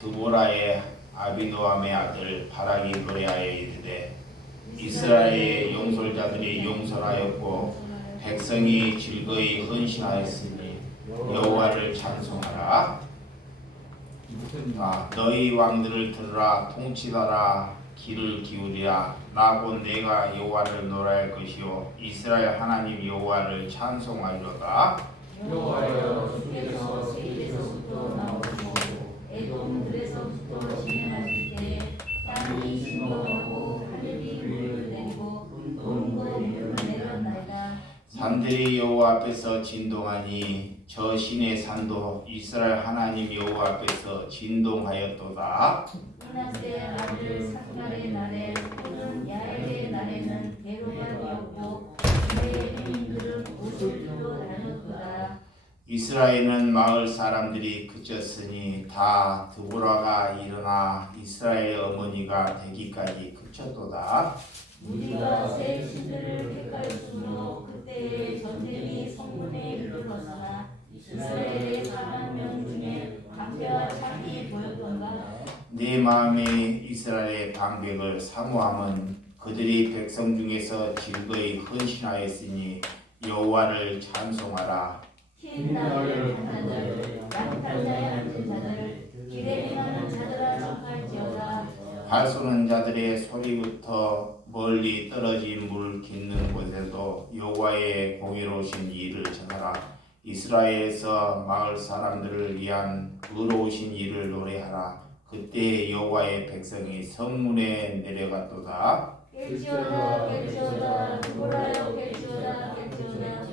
드보라의 아비노함의 아들 바락이 노래하여 이르되 이스라엘의 용솔자들이 용서하였고 백성이 즐거이 헌신하였으니 여호와를 찬송하라. 너희 왕들을 들으라. 통치하라. 귀를 기울이라. 나 곧 내가 여호와를 노래할 것이요 이스라엘 하나님 여호와를 찬송하리로다. 여호와여, 주께서 세계에서부터 나오시고 에돔들에서부터 진행하실 때에 땅이 진동하고 하늘이 물을 내리고 돈도 물을 내렸나이다. 산들이 여호와 앞에서 진동하니 저 신의 산도 이스라엘 하나님 여호와 앞에서 진동하였도다. 이낫세 아들 삭갈의 날에 또는 야엘의 날에는 대로가 되었고 그의 행인들은 옷을 주로 나눴도다. 이스라엘은 마을 사람들이 그쳤으니 다 드보라가 일어나 이스라엘 어머니가 되기까지 그쳤도다. 우리가 새 신들을 택하였으므로 그때의 전쟁이 성문에 이르렀으나 이스라엘의 4만 명 중에 강대와 창이 보였던가. 내 마음에 이스라엘의 방백을 사모함은 그들이 백성 중에서 즐거이 헌신하였으니 여호와를 찬송하라. 흰 나귀를 탄 자들, 양탄자에 앉은 자들, 길에 행하는 자들아 청할지어다. 발 쏘는 자들의 소리부터 멀리 떨어진 물 깃는 곳에도 여호와의 공의로우신 일을 전하라. 이스라엘에서 마을 사람들을 위한 의로우신 일을 노래하라. 그때 여호와의 백성이 성문에 내려갔도다. 깰지어다 깰지어다 드보라여 깰지어다 깰지어다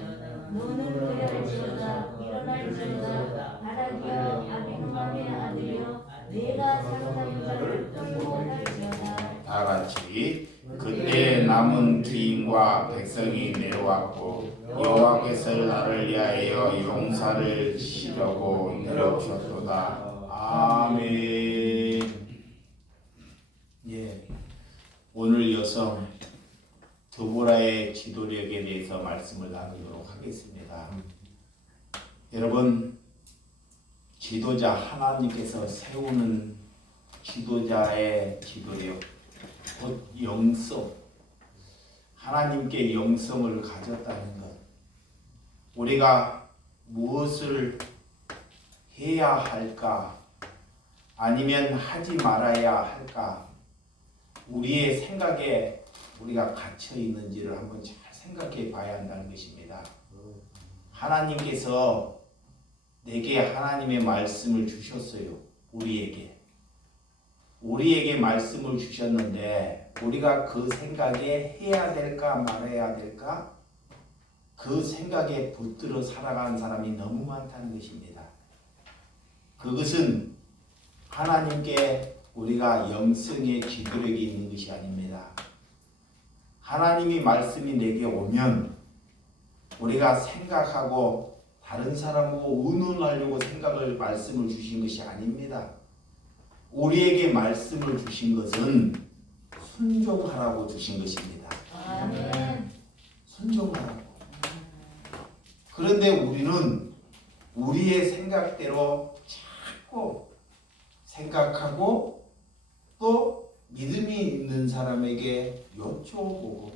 너는 그리할지어다 일어날지어다 바라기여 아비노함의 아들이여 내가 사랑하는 자를 끌고 갈지어다. 다 같이 그때 남은 기인과 백성이 내려왔고 여호와께서 나를 위하여 용사를 치려고 내려오셨도다. 아멘. 예, 오늘 여성 드보라의 지도력에 대해서 말씀을 나누도록 하겠습니다. 여러분, 지도자 하나님께서 세우는 지도자의 지도력, 곧 영성, 하나님께 영성을 가졌다는 것, 우리가 무엇을 해야 할까 아니면 하지 말아야 할까, 우리의 생각에 우리가 갇혀 있는지를 한번 잘 생각해 봐야 한다는 것입니다. 하나님께서 내게 하나님의 말씀을 주셨어요. 우리에게 말씀을 주셨는데 우리가 그 생각에 해야 될까 말아야 될까, 그 생각에 붙들어 살아가는 사람이 너무 많다는 것입니다. 그것은 하나님께 우리가 영성의 지도력이 있는 것이 아닙니다. 하나님이 말씀이 내게 오면 우리가 생각하고 다른 사람하고 의논하려고 말씀을 주신 것이 아닙니다. 우리에게 말씀을 주신 것은 순종하라고 주신 것입니다. 아멘. 순종하라고. 그런데 우리는 우리의 생각대로 자꾸 생각하고 또 믿음이 있는 사람에게 여쭤보고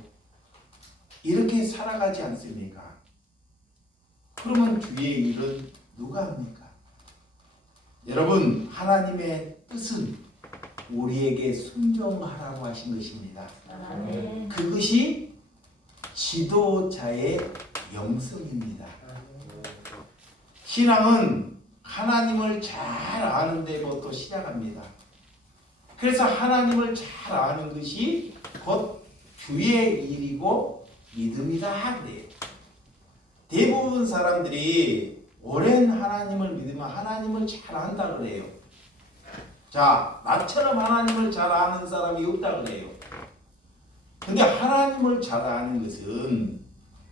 이렇게 살아가지 않습니까? 그러면 주의 일은 누가 합니까? 여러분, 하나님의 뜻은 우리에게 순종하라고 하신 것입니다. 아멘. 그것이 지도자의 영성입니다. 신앙은 하나님을 잘 아는 데부터 시작합니다. 그래서 하나님을 잘 아는 것이 곧 주의 일이고 믿음이다 그래요. 대부분 사람들이 오랜 하나님을 믿으면 하나님을 잘 안다 그래요. 자, 나처럼 하나님을 잘 아는 사람이 없다 그래요. 근데 하나님을 잘 아는 것은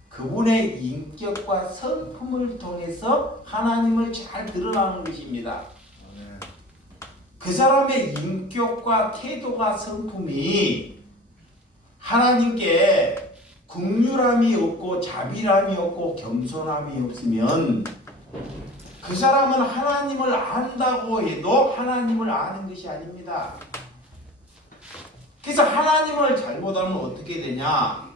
그분의 인격과 성품을 통해서 하나님을 잘 드러나는 것입니다. 그 사람의 인격과 태도가 성품이 하나님께 긍휼함이 없고 자비함이 없고 겸손함이 없으면 그 사람은 하나님을 안다고 해도 하나님을 아는 것이 아닙니다. 그래서 하나님을 잘못하면 어떻게 되냐?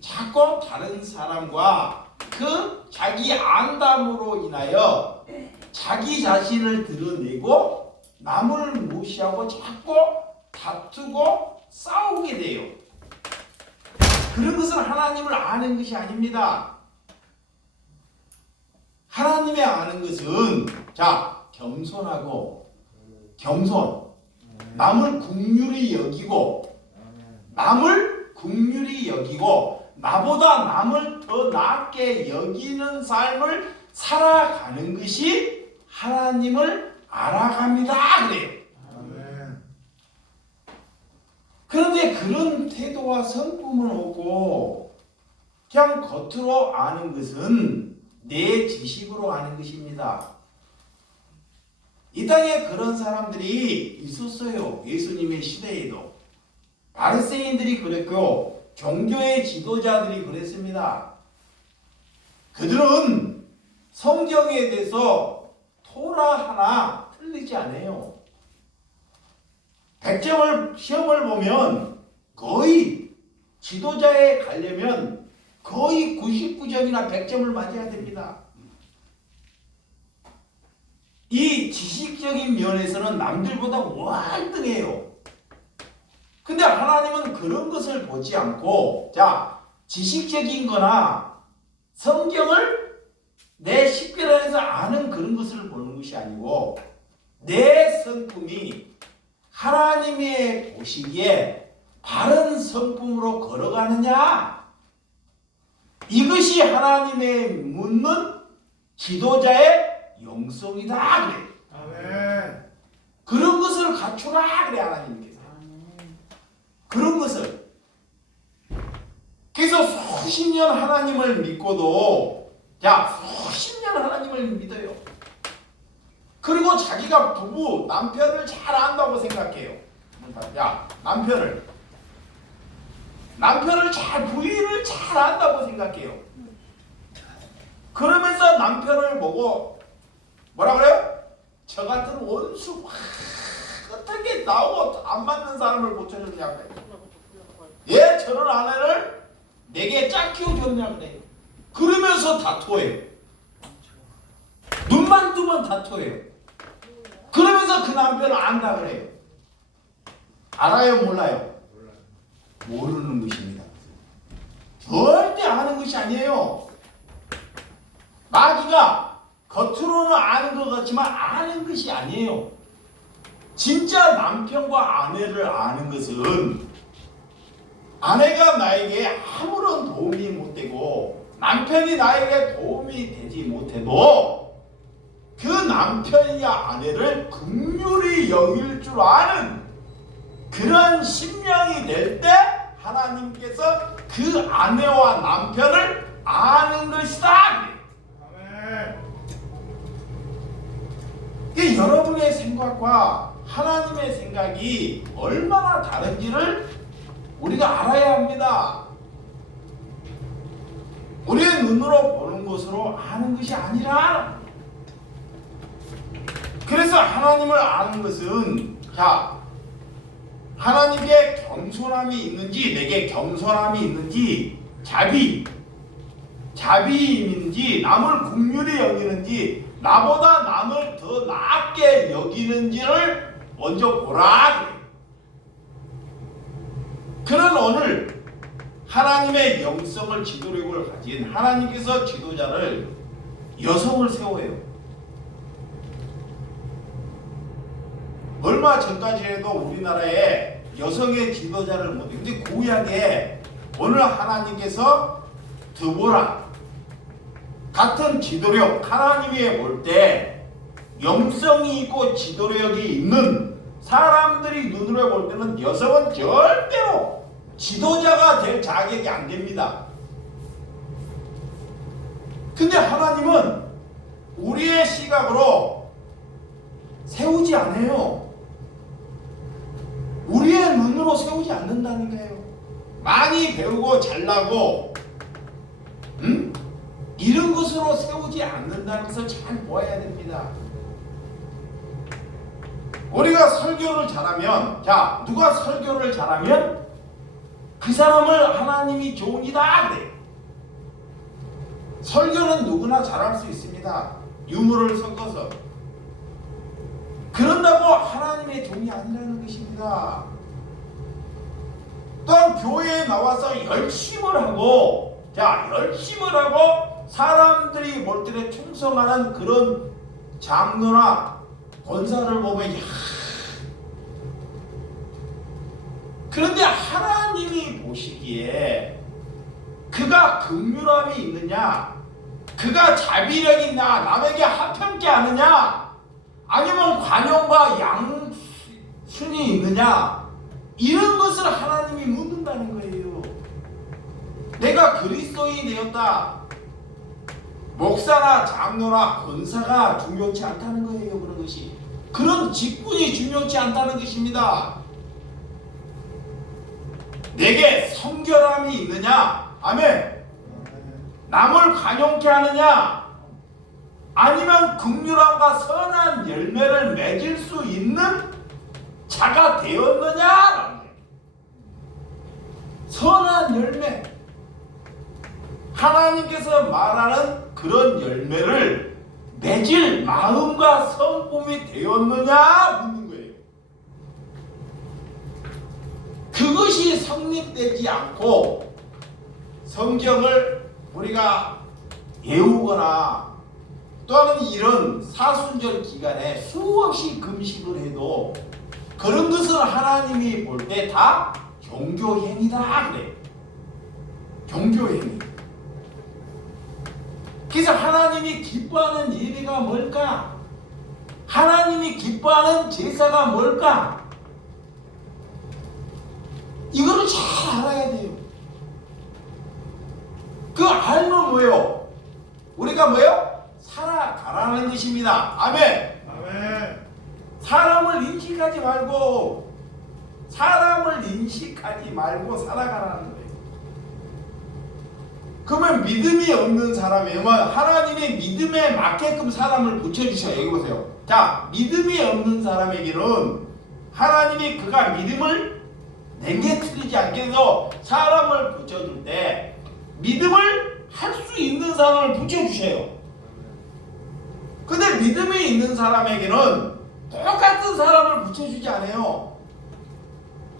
자꾸 다른 사람과 그 자기 안담으로 인하여 자기 자신을 드러내고 남을 무시하고 자꾸 다투고 싸우게 돼요. 그런 것은 하나님을 아는 것이 아닙니다. 하나님의 아는 것은 겸손하고 겸손, 남을 긍휼히 여기고 나보다 남을 더 낫게 여기는 삶을 살아가는 것이 하나님을 알아갑니다. 그래요. 그런데 그런 태도와 성품은 없고 그냥 겉으로 아는 것은 내 지식으로 아는 것입니다. 이 땅에 그런 사람들이 있었어요. 예수님의 시대에도. 바리새인들이 그랬고 종교의 지도자들이 그랬습니다. 그들은 성경에 대해서 토라 하나 틀리지 않아요. 100점을 시험을 보면 거의 지도자에 가려면 거의 99점이나 100점을 맞아야 됩니다. 이 지식적인 면에서는 남들보다 월등해요. 근데 하나님은 그런 것을 보지 않고 지식적인 거나 성경을 내 식별해서 아는 그런 것을 보는 것이 아니고 내 성품이 하나님의 보시기에 바른 성품으로 걸어가느냐, 이것이 하나님의 묻는 지도자의 영성이다 그래. 아멘. 그런 것을 갖추라 그래 하나님께서. 그런 것을. 그래서 수십 년 하나님을 믿고도 수십 년 하나님을 믿어요. 그리고 자기가 남편을 잘 안다고 생각해요. 남편을 부인을 잘 안다고 생각해요. 그러면서 남편을 보고 뭐라 그래요? 저 같은 원수 어떻게 나하고 안 맞는 사람을 고쳐줬냐 그래. 예, 저런 아내를 내게 짝 키워줬냐 그래. 그러면서 다투어요. 눈만 뜨면 다투어요. 그러면서 그 남편을 안다 그래요. 알아요, 몰라요? 모르는 것입니다. 절대 아는 것이 아니에요. 마귀가 겉으로는 아는 것 같지만 아는 것이 아니에요. 진짜 남편과 아내를 아는 것은 아내가 나에게 아무런 도움이 못되고 남편이 나에게 도움이 되지 못해도 그 남편이야 아내를 긍휼히 여길 줄 아는 그런 심령이 될 때 하나님께서 그 아내와 남편을 아는 것이다. 아멘. 여러분의 생각과 하나님의 생각이 얼마나 다른지를 우리가 알아야 합니다. 우리의 눈으로 보는 것으로 아는 것이 아니라, 그래서 하나님을 아는 것은 하나님께 겸손함이 있는지, 내게 겸손함이 있는지, 자비임인지, 남을 긍휼히 여기는지, 나보다 남을 더 낫게 여기는지를 먼저 보라. 그런 오늘 하나님의 영성을 지도력을 가진 하나님께서 지도자를 여성을 세워요. 얼마 전까지 해도 우리나라에 여성의 지도자를 못해. 근데 구약에 오늘 하나님께서 드보라 같은 지도력, 하나님이 볼 때 영성이 있고 지도력이 있는 사람들이 눈으로 볼 때는 여성은 절대로 지도자가 될 자격이 안 됩니다. 근데 하나님은 우리의 시각으로 세우지 않아요. 우리의 눈으로 세우지 않는다는 거예요. 많이 배우고 잘나고 이런 것으로 세우지 않는다는 것을 잘 보아야 됩니다. 우리가 설교를 잘하면, 자, 누가 설교를 잘하면 그 사람을 하나님이 좋으니다 그래. 설교는 누구나 잘할 수 있습니다. 유머를 섞어서. 그런다고 하나님의 종이 아니라는 것입니다. 또한 교회에 나와서 열심을 하고, 자, 열심을 하고 사람들이 볼 때 충성하는 그런 장로나 권사를 보면, 야, 그런데 하나님이 보시기에 그가 긍휼함이 있느냐, 그가 자비력이 있냐, 남에게 하평케 하느냐, 아니면 관용과 양순이 있느냐, 이런 것을 하나님이 묻는다는 거예요. 내가 그리스도인이 되었다, 목사나 장로나 권사가 중요치 않다는 거예요. 그런 것이, 그런 직분이 중요치 않다는 것입니다. 내게 성결함이 있느냐, 아멘, 남을 관용케 하느냐, 아니면 긍휼함과 선한 열매를 맺을 수 있는 자가 되었느냐. 선한 열매, 하나님께서 말하는 그런 열매를 맺을 마음과 성품이 되었느냐 묻는 거예요. 그것이 성립되지 않고 성경을 우리가 외우거나 또는 이런 사순절 기간에 수없이 금식을 해도 그런 것을 하나님이 볼 때 다 종교행위다 그래. 종교행위. 그래서 하나님이 기뻐하는 예배가 뭘까? 하나님이 기뻐하는 제사가 뭘까? 이거를 잘 알아야 돼요. 그 알면 뭐예요? 우리가 뭐예요? 살아가라는 것입니다. 아멘. 아멘. 사람을 인식하지 말고 살아가라는 거예요. 그러면 믿음이 없는 사람이면 하나님의 믿음에 맞게끔 사람을 붙여주셔요. 여기 보세요. 자, 믿음이 없는 사람에게는 하나님이 그가 믿음을 냉개트리지 않게 해서 사람을 붙여줄 때 믿음을 할 수 있는 사람을 붙여주셔요. 근데 믿음이 있는 사람에게는 똑같은 사람을 붙여주지 않아요.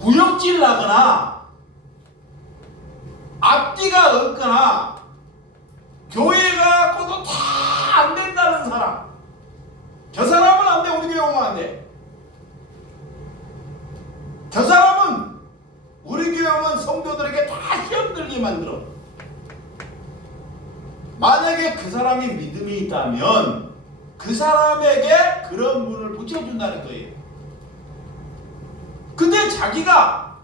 구역질 나거나 앞뒤가 없거나 교회 가고도 다 안 된다는 사람, 저 사람은 안 돼, 우리 교회 오면 안 돼. 저 사람은 우리 교회 오면 성도들에게 다 시험 들게 만들어. 만약에 그 사람이 믿음이 있다면 그 사람에게 그런 분을 붙여준다는 거예요. 근데 자기가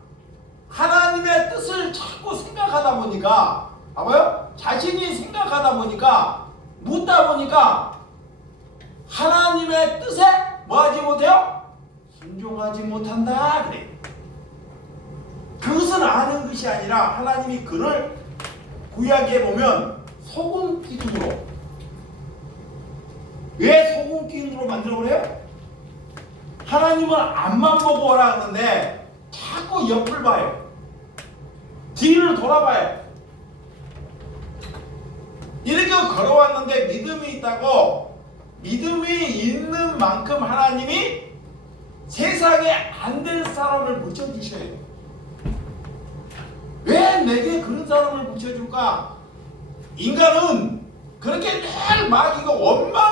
하나님의 뜻을 자꾸 생각하다 보니까, 봐봐요, 자신이 생각하다 보니까, 묻다 보니까 하나님의 뜻에 뭐하지 못해요? 순종하지 못한다 그래. 그것은 아는 것이 아니라 하나님이 그를 구약에 보면 소금 기둥으로, 왜 소금 기둥으로 만들어 그래요? 하나님은 앞만 보고 오라 하는데 자꾸 옆을 봐요. 뒤를 돌아봐요. 이렇게 걸어왔는데 믿음이 있다고, 믿음이 있는 만큼 하나님이 세상에 안 될 사람을 붙여주셔요. 왜 내게 그런 사람을 붙여줄까? 인간은 그렇게 늘 마귀가 원망